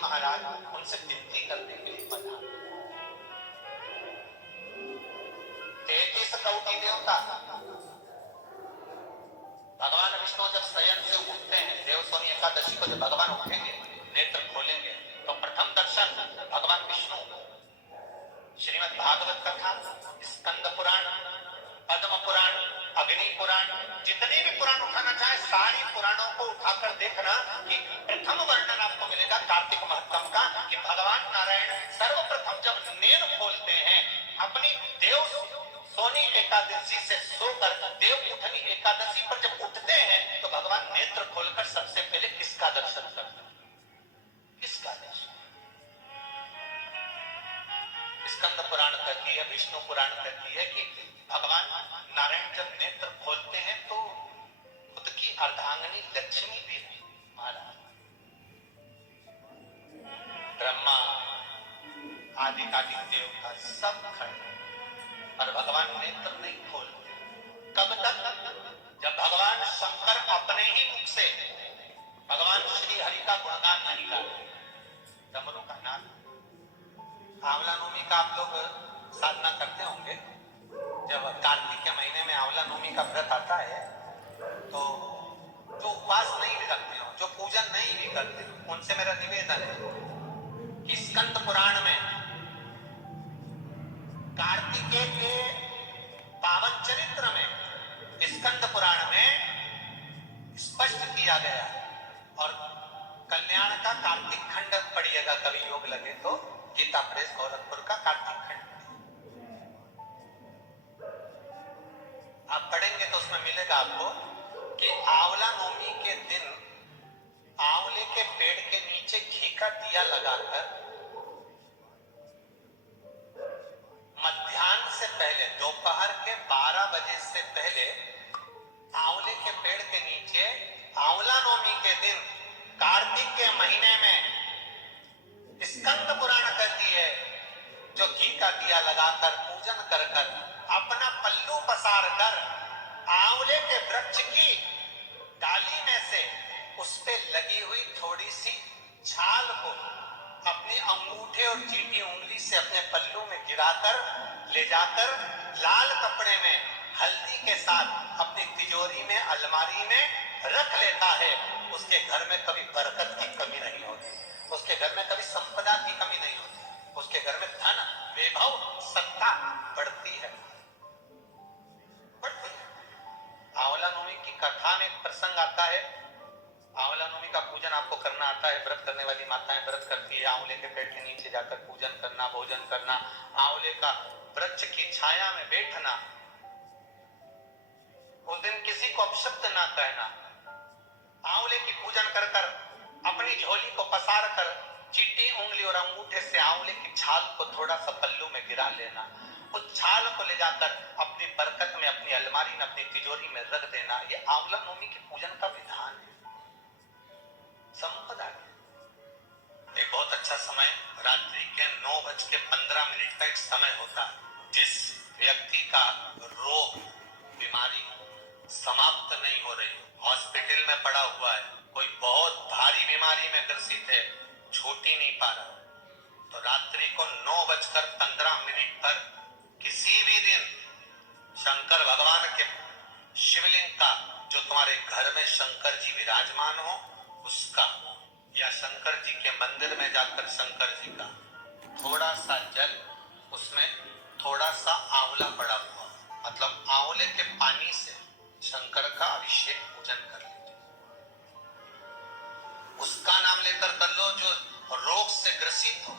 महाराज उनसे विनती करने के लिए पधार। 33 कौटी देवता, भगवान विष्णु जब शयन से उठते हैं, देव सोनी एकादशी को जब भगवान उठेंगे, नेत्र खोलेंगे, तो प्रथम दर्शन भगवान विष्णु श्रीमद् भागवत कथा, स्कंद पुराण, पद्म पुराण, अग्नि पुराण, जितने भी पुराण उठाना चाहे सारी पुराणों को उठाकर देखना कि प्रथम वर्णन आपको मिलेगा कार्तिक महत्तम का कि भगवान नारायण सर्वप्रथम जब नेत्र खोलते हैं अपनी देव सोनी एकादशी से सोकर देव उठनी एकादशी पर जब उठते हैं तो भगवान नेत्र खोलकर सबसे पहले किसका दर्शन करते हैं? किसका दर्शन? स्कंद पुराण कहती है, विष्णु पुराण कहती है कि भगवान नारायण जब नेत्र खोलते हैं तो खुद की अर्धांगिनी लक्ष्मी भी है महाराज। ब्रह्मा आदि देवता सब खड़े और भगवान नेत्र नहीं खोलते। कब तक? जब भगवान शंकर अपने ही मुख से भगवान श्री हरि का गुणगान नहीं गाते। डमरू का नाद। आंवला नवमी का आप लोग साधना करते होंगे। जब कार्तिक के महीने में आंवला नवमी का व्रत आता है तो जो उपवास नहीं भी रखते हो, जो पूजन नहीं भी करते, उनसे मेरा निवेदन है कि स्कंद पुराण में कार्तिकेय के पावन चरित्र में स्कंद पुराण में स्पष्ट किया गया और कल्याण का कार्तिक खंड पढ़िएगा, कभी योग लगे तो गीता प्रेस गोरखपुर का कार्तिक खंड आप पढ़ेंगे तो उसमें मिलेगा आपको कि आंवला नवमी के दिन आंवले के पेड़ के नीचे घी का दिया लगाकर मध्याह्न से पहले दोपहर के 12 बजे से पहले आंवले के पेड़ के नीचे आंवला नवमी के दिन कार्तिक के महीने में स्कंद पुराण कहती है जो घी का दिया लगाकर पूजन कर अपना पल्लू पसार कर आंवले के वृक्ष की डाली में से उस पे लगी हुई थोड़ी सी छाल को अपने अंगूठे और चीटी उंगली से अपने पल्लू में गिराकर ले जाकर लाल कपड़े में हल्दी के साथ अपनी तिजोरी में अलमारी में रख लेता है। उसके घर में कभी बरकत की कमी नहीं होती, उसके घर में कभी संपदा की कमी नहीं होती, उसके घर में धन वैभव सत्ता बढ़ती है। आंवला नवमी की कथा में एक प्रसंग आता है। आंवला नवमी का पूजन आपको करना आता है, व्रत करने वाली माताएं व्रत करती है, आंवले के पेड़ के नीचे जाकर पूजन करना, भोजन करना, आंवले का वृक्ष की छाया में बैठना, उस दिन किसी को अपशब्द ना कहना, आंवले की पूजन कर अपनी झोली को पसार कर चीटी उंगली और अंगूठे से आंवले की छाल को थोड़ा सा पल्लू में गिरा लेना, उस छाल को ले जाकर अपनी बरकत में अपनी अलमारी में अपनी तिजोरी में रख देना। ये आंवला नवमी के पूजन का विधान है। संपदा एक बहुत अच्छा समय रात्रि के 9:15 का एक समय होता है। जिस व्यक्ति का रोग बीमारी समाप्त नहीं हो रही, हॉस्पिटल में पड़ा हुआ है, कोई बहुत भारी बीमारी में ग्रसित है, छूट ही नहीं पा रहा, तो रात्रि को 9:15 पर किसी भी दिन शंकर भगवान के शिवलिंग का, जो तुम्हारे घर में शंकर जी विराजमान हो उसका, या शंकर जी के मंदिर में जाकर शंकर जी का थोड़ा सा जल, उसमें थोड़ा सा आंवला पड़ा हुआ, मतलब आंवले के पानी से शंकर का अभिषेक पूजन कर लीजिए। उसका नाम लेकर कर लो जो रोग से ग्रसित हो,